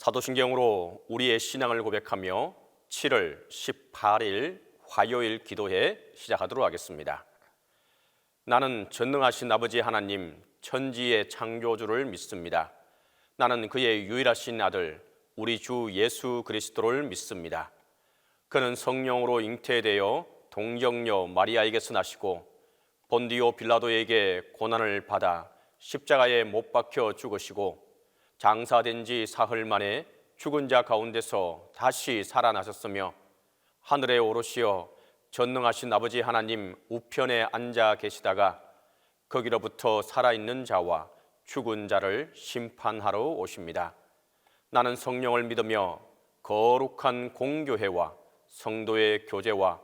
사도신경으로 우리의 신앙을 고백하며 7월 18일 화요일 기도회 시작하도록 하겠습니다. 나는 전능하신 아버지 하나님 천지의 창조주를 믿습니다. 나는 그의 유일하신 아들 우리 주 예수 그리스도를 믿습니다. 그는 성령으로 잉태되어 동정녀 마리아에게서 나시고 본디오 빌라도에게 고난을 받아 십자가에 못 박혀 죽으시고 장사된 지 사흘 만에 죽은 자 가운데서 다시 살아나셨으며 하늘에 오르시어 전능하신 아버지 하나님 우편에 앉아 계시다가 거기로부터 살아있는 자와 죽은 자를 심판하러 오십니다. 나는 성령을 믿으며 거룩한 공교회와 성도의 교제와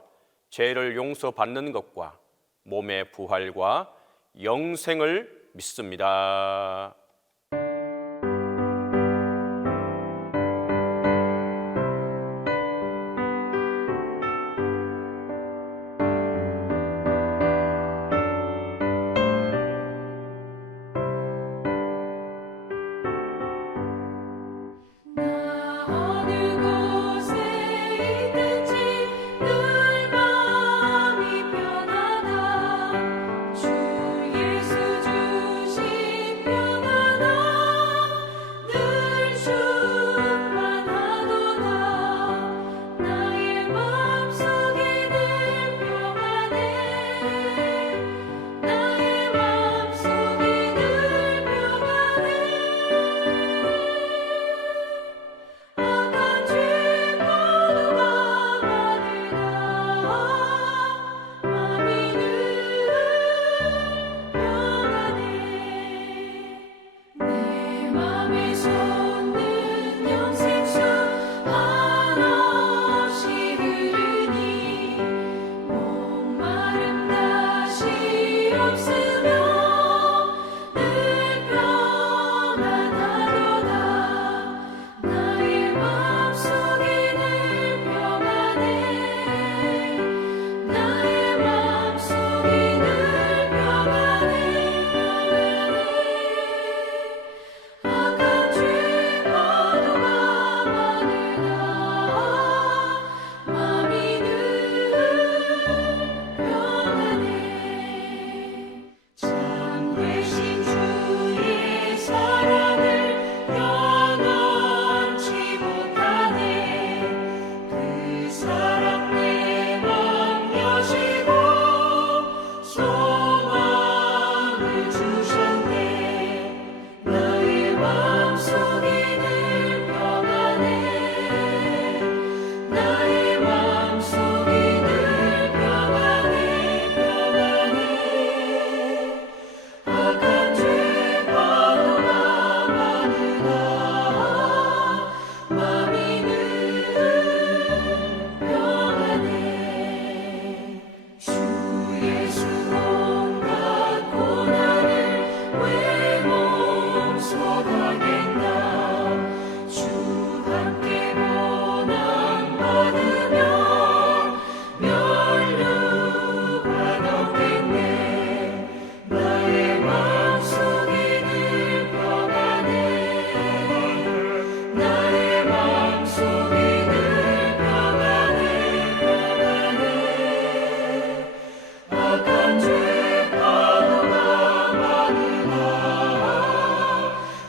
죄를 용서받는 것과 몸의 부활과 영생을 믿습니다.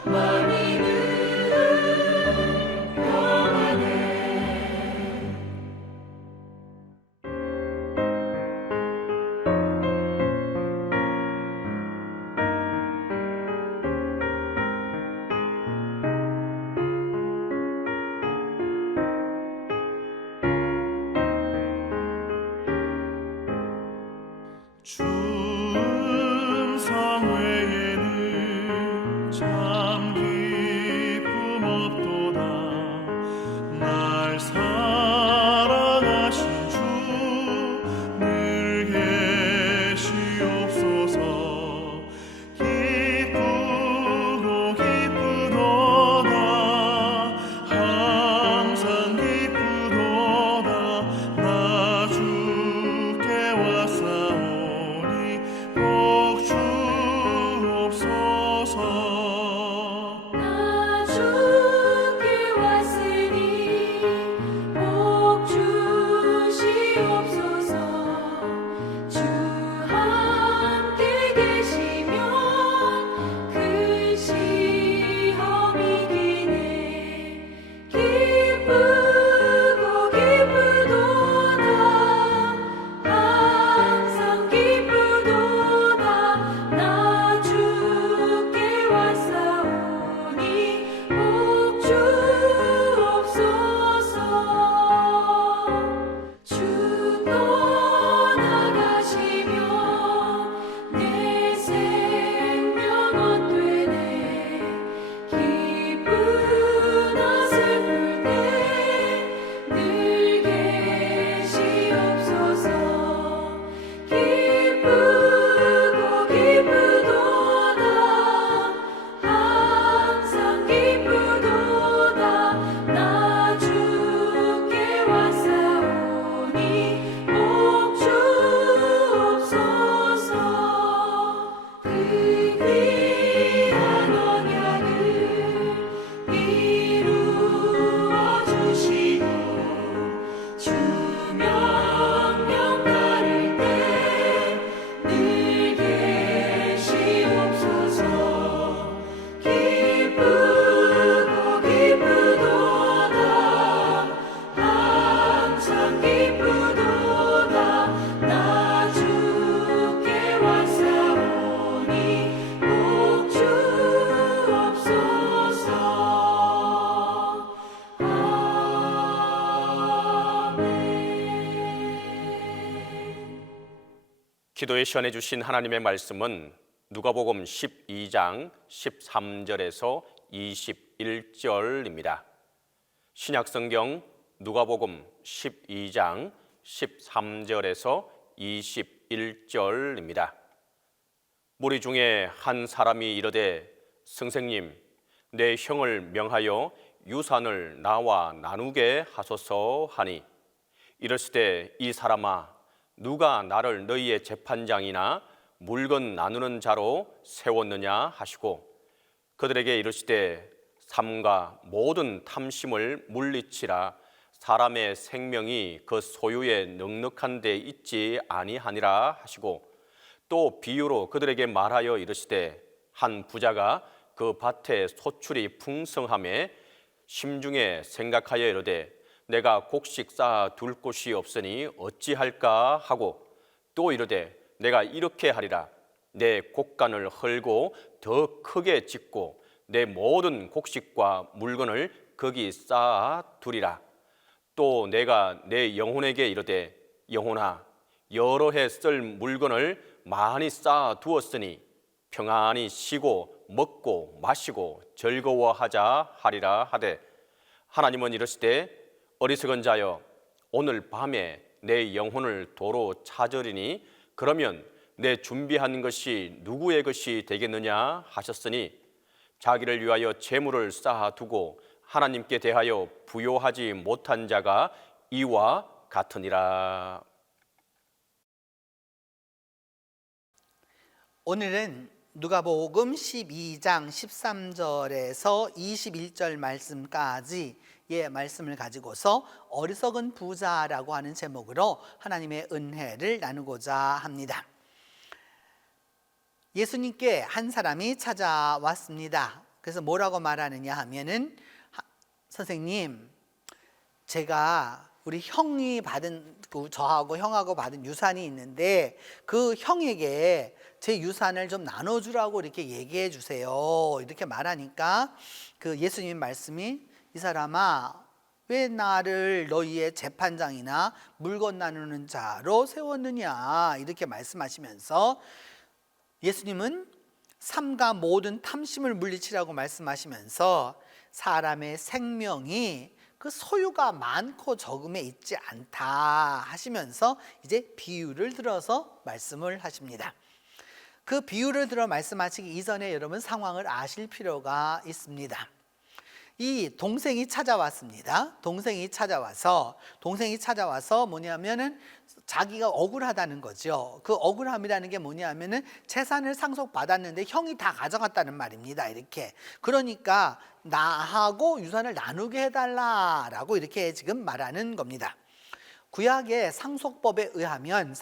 마음이 기도에 시연해 주신 하나님의 말씀은 누가복음 12장 13절에서 21절입니다. 신약성경 누가복음 12장 13절에서 21절입니다. 무리 중에 한 사람이 이르되 선생님, 내 형을 명하여 유산을 나와 나누게 하소서 하니, 이르시되 이 사람아, 누가 나를 너희의 재판장이나 물건 나누는 자로 세웠느냐 하시고, 그들에게 이르시되 삼가 모든 탐심을 물리치라. 사람의 생명이 그 소유에 넉넉한 데 있지 아니하니라 하시고, 또 비유로 그들에게 말하여 이르시되 한 부자가 그 밭에 소출이 풍성함에 심중에 생각하여 이르되 내가 곡식 쌓아 둘 곳이 없으니 어찌할까 하고, 또 이르되 내가 이렇게 하리라. 내 곡간을 헐고 더 크게 짓고 내 모든 곡식과 물건을 거기 쌓아 두리라. 또 내가 내 영혼에게 이르되 영혼아, 여러 해 쓸 물건을 많이 쌓아 두었으니 평안히 쉬고 먹고 마시고 즐거워하자 하리라 하되, 하나님은 이르시되 어리석은 자여, 오늘 밤에 내 영혼을 도로 찾으리니 그러면 내 준비한 것이 누구의 것이 되겠느냐 하셨으니, 자기를 위하여 재물을 쌓아두고 하나님께 대하여 부요하지 못한 자가 이와 같으니라. 오늘은 누가복음 12장 13절에서 21절 말씀까지의 말씀을 가지고서 어리석은 부자라고 하는 제목으로 하나님의 은혜를 나누고자 합니다. 예수님께 한 사람이 찾아왔습니다. 그래서 뭐라고 말하느냐 하면은, 선생님, 제가 우리 형이 받은, 저하고 형하고 받은 유산이 있는데 그 형에게 제 유산을 좀 나눠주라고 이렇게 얘기해 주세요. 이렇게 말하니까 그 예수님 말씀이, 이 사람아, 왜 나를 너희의 재판장이나 물건 나누는 자로 세웠느냐, 이렇게 말씀하시면서 예수님은 삼가 모든 탐심을 물리치라고 말씀하시면서 사람의 생명이 그 소유가 많고 적음에 있지 않다 하시면서 이제 비유를 들어서 말씀을 하십니다. 그 비유를 들어 말씀하시기 이전에 여러분 상황을 아실 필요가 있습니다. 이 동생이 찾아왔습니다. 동생이 찾아와서 뭐냐면은 자기가 억울하다는 거죠. 그 억울함이라는 게 뭐냐면은 재산을 상속받았는데 형이 다 가져갔다는 말입니다. 이렇게. 그러니까 나하고 유산을 나누게 해달라라고 이렇게 지금 말하는 겁니다. 구약의 상속법에 의하면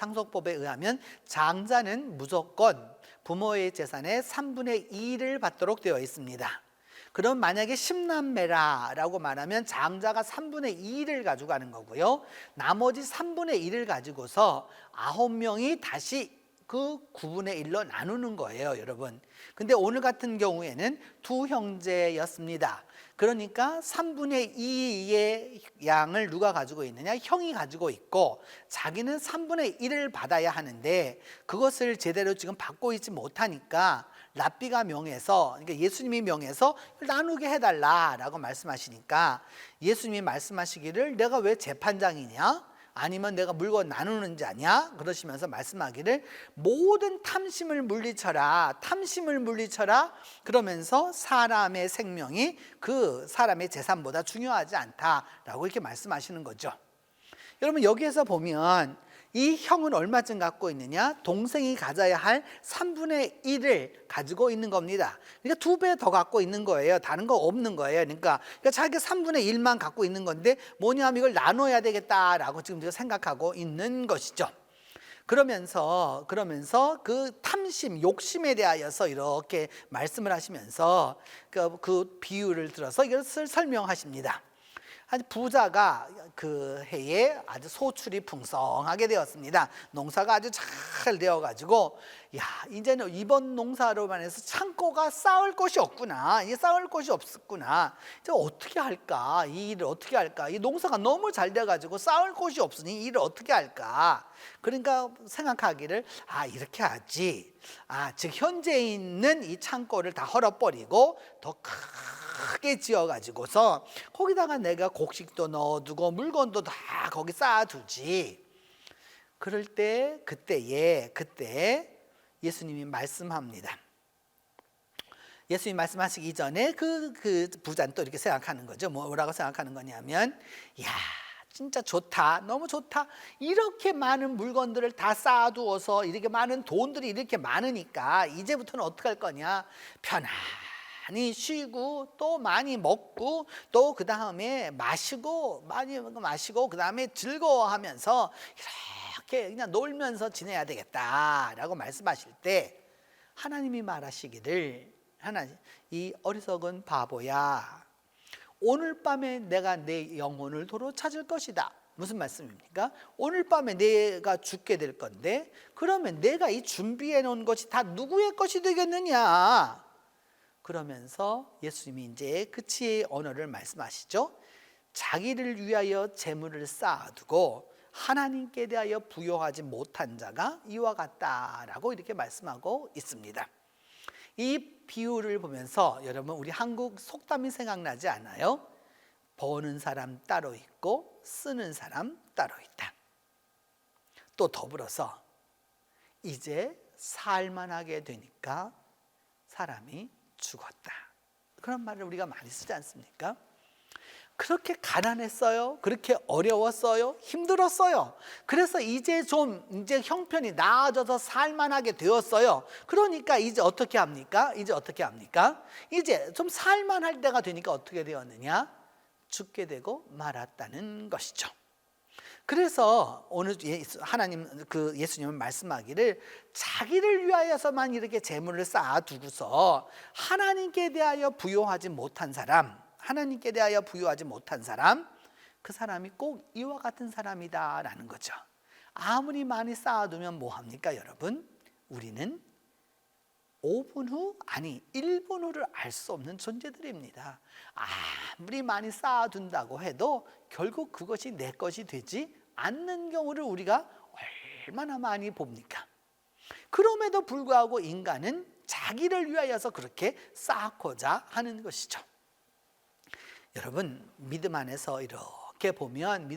장자는 무조건 부모의 재산의 3분의 2를 받도록 되어 있습니다. 그럼 만약에 10남매라고 말하면 장자가 3분의 2를 가져가는 거고요. 나머지 3분의 1을 가지고서 9명이 다시 그 9분의 1로 나누는 거예요, 여러분. 근데 오늘 같은 경우에는 두 형제였습니다. 그러니까 3분의 2의 양을 누가 가지고 있느냐? 형이 가지고 있고 자기는 3분의 1을 받아야 하는데 그것을 제대로 지금 받고 있지 못하니까 랍비가 명해서, 그러니까 예수님이 명해서 나누게 해달라라고 말씀하시니까 예수님이 말씀하시기를 내가 왜 재판장이냐? 아니면 내가 물건 나누는 자냐? 그러시면서 말씀하기를 모든 탐심을 물리쳐라. 그러면서 사람의 생명이 그 사람의 재산보다 중요하지 않다라고 이렇게 말씀하시는 거죠. 여러분, 여기에서 보면 이 형은 얼마쯤 갖고 있느냐? 동생이 가져야 할 3분의 1을 가지고 있는 겁니다. 그러니까 2배 더 갖고 있는 거예요. 다른 거 없는 거예요. 그러니까 자기가 3분의 1만 갖고 있는 건데 뭐냐면 이걸 나눠야 되겠다라고 지금 생각하고 있는 것이죠. 그러면서 그 탐심, 욕심에 대하여서 이렇게 말씀을 하시면서 그 비유를 들어서 이것을 설명하십니다. 아주 부자가 그 해에 아주 소출이 풍성하게 되었습니다. 농사가 아주 잘 되어가지고 야 이제는 이번 농사로만 해서 창고가 쌓을 곳이 없구나. 이 쌓을 곳이 없었구나. 이제 어떻게 할까? 이 일을 어떻게 할까? 이 농사가 너무 잘 돼가지고 쌓을 곳이 없으니 이 일을 어떻게 할까? 그러니까 생각하기를 이렇게 하지. 즉 현재 있는 이 창고를 다 헐어버리고 더 크게 지어가지고서 거기다가 내가 곡식도 넣어두고 물건도 다 거기 쌓아두지. 그럴 때 그때 예수님이 말씀합니다. 예수님이 말씀하시기 이전에 그 부자는 또 이렇게 생각하는 거죠. 뭐라고 생각하는 거냐면 야 진짜 좋다. 너무 좋다. 이렇게 많은 물건들을 다 쌓아두어서 이렇게 많은 돈들이 이렇게 많으니까 이제부터는 어떻게 할 거냐. 편안히 쉬고 또 많이 먹고 또 그 다음에 많이 마시고 그 다음에 즐거워하면서 이렇게 그냥 놀면서 지내야 되겠다라고 말씀하실 때 하나님이 말하시기를 이 어리석은 바보야. 오늘 밤에 내가 내 영혼을 도로 찾을 것이다. 무슨 말씀입니까? 오늘 밤에 내가 죽게 될 건데 그러면 내가 이 준비해 놓은 것이 다 누구의 것이 되겠느냐? 그러면서 예수님이 이제 그 지혜의 언어를 말씀하시죠. 자기를 위하여 재물을 쌓아두고 하나님께 대하여 부여하지 못한 자가 이와 같다라고 이렇게 말씀하고 있습니다. 이 비유를 보면서 여러분 우리 한국 속담이 생각나지 않아요? 버는 사람 따로 있고 쓰는 사람 따로 있다. 또 더불어서 이제 살만하게 되니까 사람이 죽었다. 그런 말을 우리가 많이 쓰지 않습니까? 그렇게 가난했어요. 그렇게 어려웠어요. 힘들었어요. 그래서 이제 형편이 나아져서 살만하게 되었어요. 그러니까 이제 어떻게 합니까? 이제 좀 살만할 때가 되니까 어떻게 되었느냐? 죽게 되고 말았다는 것이죠. 그래서 오늘 예수님은 말씀하기를 자기를 위하여서만 이렇게 재물을 쌓아두고서 하나님께 대하여 부여하지 못한 사람, 그 사람이 꼭 이와 같은 사람이다라는 거죠. 아무리 많이 쌓아두면 뭐합니까 여러분? 우리는 5분 후, 1분 후를 알 수 없는 존재들입니다. 아무리 많이 쌓아둔다고 해도 결국 그것이 내 것이 되지 않는 경우를 우리가 얼마나 많이 봅니까? 그럼에도 불구하고 인간은 자기를 위하여서 그렇게 쌓고자 하는 것이죠. 여러분 믿음 안에서 이렇게 보면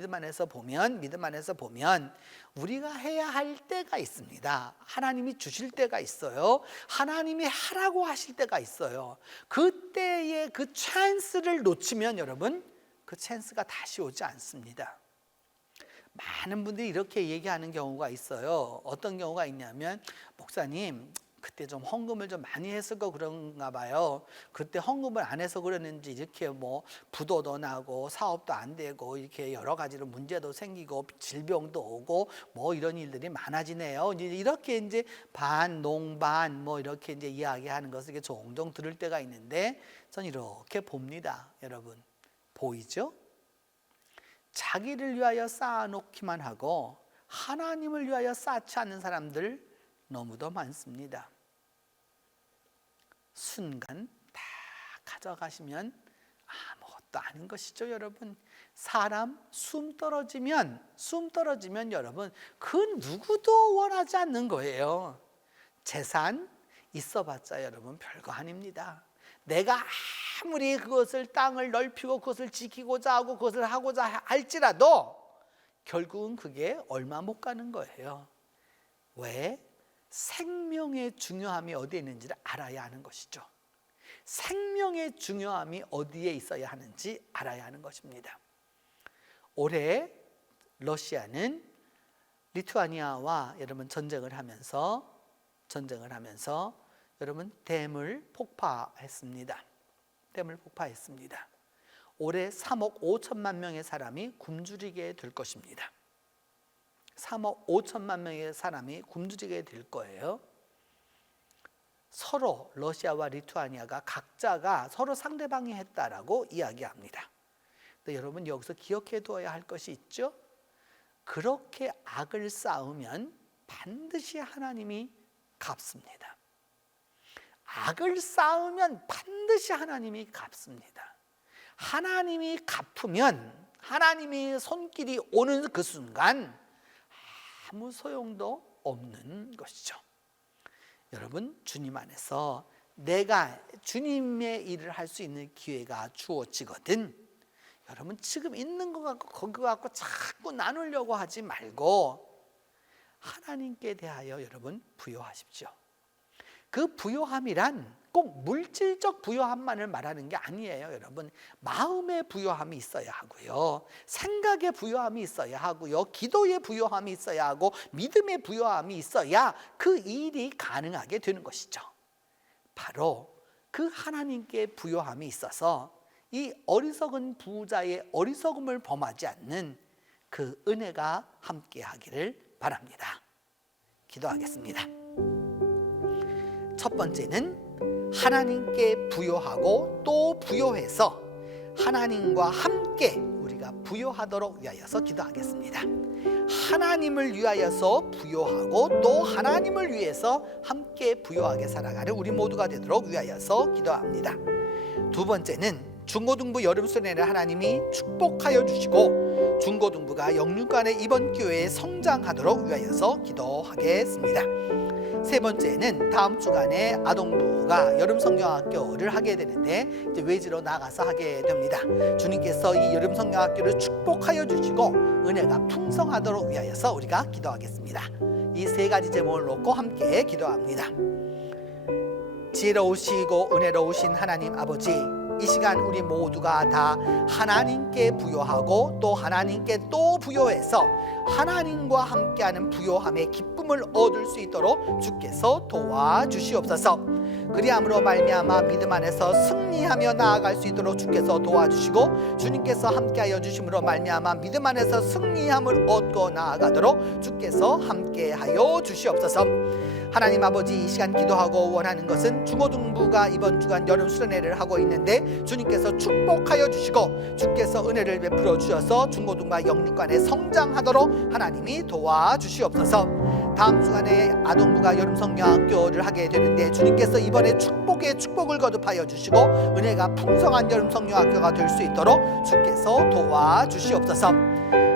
우리가 해야 할 때가 있습니다. 하나님이 주실 때가 있어요. 하나님이 하라고 하실 때가 있어요. 그때의 그 찬스를 놓치면 여러분 그 찬스가 다시 오지 않습니다. 많은 분들이 이렇게 얘기하는 경우가 있어요. 어떤 경우가 있냐면 목사님 그때 좀 헌금을 좀 많이 했을 그런가 봐요. 그때 헌금을 안 해서 그랬는지 이렇게 부도도 나고 사업도 안 되고 이렇게 여러 가지로 문제도 생기고 질병도 오고 이런 일들이 많아지네요. 이렇게 이제 반농반 이렇게 이제 이야기하는 것을 종종 들을 때가 있는데 전 이렇게 봅니다. 여러분 보이죠? 자기를 위하여 쌓아놓기만 하고 하나님을 위하여 쌓지 않는 사람들 너무도 많습니다. 순간 다 가져가시면 아무것도 아닌 것이죠, 여러분. 사람 숨 떨어지면 여러분 그 누구도 원하지 않는 거예요. 재산 있어봤자 여러분 별거 아닙니다. 내가 아무리 그것을 땅을 넓히고 그것을 지키고자 하고 그것을 하고자 할지라도 결국은 그게 얼마 못 가는 거예요. 왜? 생명의 중요함이 어디에 있는지를 알아야 하는 것이죠. 생명의 중요함이 어디에 있어야 하는지 알아야 하는 것입니다. 올해 러시아는 리투아니아와 여러분 전쟁을 하면서 여러분 댐을 폭파했습니다. 올해 3억 5천만 명의 사람이 굶주리게 될 것입니다. 3억 5천만 명의 사람이 굶주리게 될 거예요. 서로 러시아와 리투아니아가 각자가 서로 상대방이 했다라고 이야기합니다. 여러분 여기서 기억해 두어야 할 것이 있죠. 그렇게 악을 쌓으면 반드시 하나님이 갚습니다. 악을 쌓으면 반드시 하나님이 갚습니다. 하나님이 갚으면, 하나님이 손길이 오는 그 순간 아무 소용도 없는 것이죠. 여러분, 주님 안에서 내가 주님의 일을 할 수 있는 기회가 주어지거든, 여러분 지금 있는 것 같고 거기 갖고 자꾸 나누려고 하지 말고 하나님께 대하여 여러분 부요하십시오. 그 부요함이란 꼭 물질적 부요함만을 말하는 게 아니에요. 여러분, 마음의 부요함이 있어야 하고요, 생각의 부요함이 있어야 하고요, 기도의 부요함이 있어야 하고, 믿음의 부요함이 있어야 그 일이 가능하게 되는 것이죠. 바로 그 하나님께 부요함이 있어서 이 어리석은 부자의 어리석음을 범하지 않는 그 은혜가 함께 하기를 바랍니다. 기도하겠습니다. 첫 번째는 하나님께 부요하고 또 부요해서 하나님과 함께 우리가 부요하도록 위하여서 기도하겠습니다. 하나님을 위하여서 부요하고 또 하나님을 위해서 함께 부요하게 살아가는 우리 모두가 되도록 위하여서 기도합니다. 두 번째는 중고등부 여름수련회를 하나님이 축복하여 주시고 중고등부가 영육간의 이번 기회에 성장하도록 위하여서 기도하겠습니다. 세 번째는 다음 주간에 아동부가 여름성경학교를 하게 되는데 이제 외지로 나가서 하게 됩니다. 주님께서 이 여름성경학교를 축복하여 주시고 은혜가 풍성하도록 위하여서 우리가 기도하겠습니다. 이 세 가지 제목을 놓고 함께 기도합니다. 지혜로우시고 은혜로우신 하나님 아버지, 이 시간 우리 모두가 다 하나님께 부요하고 또 하나님께 또 부요해서 하나님과 함께하는 부요함의 기쁨을 얻을 수 있도록 주께서 도와주시옵소서. 그리함으로 말미암아 믿음 안에서 승리하며 나아갈 수 있도록 주께서 도와주시고, 주님께서 함께하여 주심으로 말미암아 믿음 안에서 승리함을 얻고 나아가도록 주께서 함께하여 주시옵소서. 하나님 아버지, 이 시간 기도하고 원하는 것은 중고등부가 이번 주간 여름 수련회를 하고 있는데 주님께서 축복하여 주시고 주께서 은혜를 베풀어 주셔서 중고등부가 영육간에 성장하도록 하나님이 도와주시옵소서. 다음 주간에 아동부가 여름 성경학교를 하게 되는데 주님께서 이번에 축복의 축복을 거듭하여 주시고 은혜가 풍성한 여름 성경학교가 될 수 있도록 주께서 도와주시옵소서.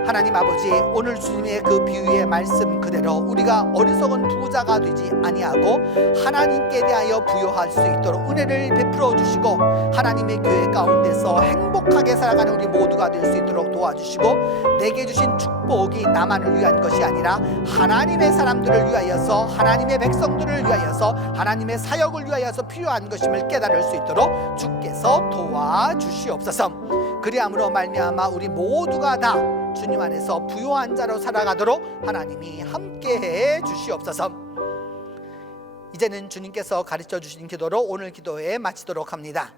하나님 아버지, 오늘 주님의 그 비유의 말씀 그대로 우리가 어리석은 부자가 되지 아니하고 하나님께 대하여 부요할 수 있도록 은혜를 베풀어 주시고 하나님의 교회 가운데서 행복하게 살아가는 우리 모두가 될 수 있도록 도와주시고, 내게 주신 축복이 나만을 위한 것이 아니라 하나님의 사람들을 위하여서, 하나님의 백성들을 위하여서, 하나님의 사역을 위하여서 필요한 것임을 깨달을 수 있도록 주께서 도와주시옵소서. 그리함으로 말미암아 우리 모두가 다 주님 안에서 부요한 자로 살아가도록 하나님이 함께해 주시옵소서. 이제는 주님께서 가르쳐 주신 기도로 오늘 기도회 마치도록 합니다.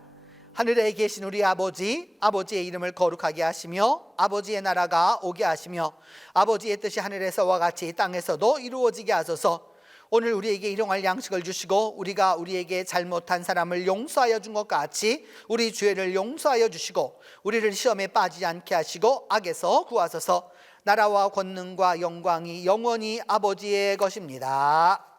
하늘에 계신 우리 아버지, 아버지의 이름을 거룩하게 하시며 아버지의 나라가 오게 하시며 아버지의 뜻이 하늘에서와 같이 땅에서도 이루어지게 하소서. 오늘 우리에게 일용할 양식을 주시고 우리가 우리에게 잘못한 사람을 용서하여 준 것 같이 우리 죄를 용서하여 주시고 우리를 시험에 빠지지 않게 하시고 악에서 구하소서. 나라와 권능과 영광이 영원히 아버지의 것입니다.